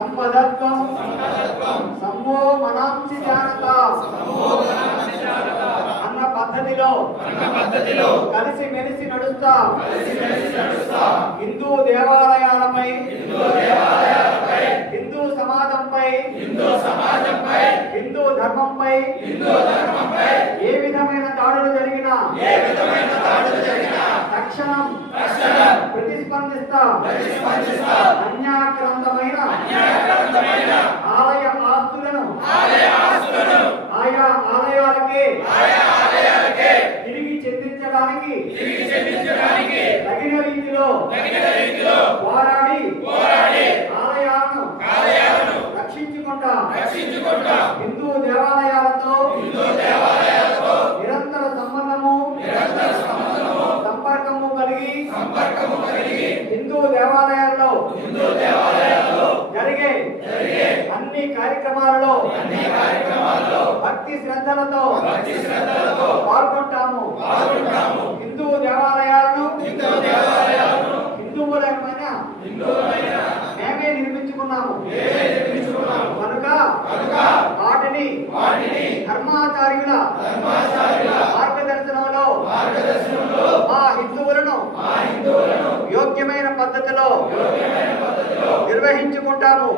సంపదత్వం సమ్మో మనాంసి జానత అన్న పద్ధతిలో కలిసి మెలిసి నడుస్తా హిందూ దేవాలయాలపై హిందూ సమాజంపై హిందూ ధర్మంపై ఏ విధమైన దాడులు జరిగినా తక్షణం ప్రతిస్పందిస్తా అన్యాక్రాంతమైన ఆలయ ఆస్తులను ఆయా ఆలయాలకే తిరిగి చెందించడానికి తగిన రీతిలో పోరాడి ఆలయాలను రక్షించుకుంటా హిందూ దేవాలయాలతో నిరంతర సంపర్కము కలిగి హిందూ దేవాలయాల్లో జరిగే అన్ని కార్యక్రమాలలో భక్తి శ్రద్ధలతో పాల్గొంటాము. హిందూ దేవాలయాలను హిందువులమైన మేమే నిర్మించుకున్నాము కనుక వాటిని ధర్మాచార్యుల మార్గదర్శనంలో ఆ హిందువులను యోగ్యమైన పద్ధతిలో నిర్వహించుకుంటాము.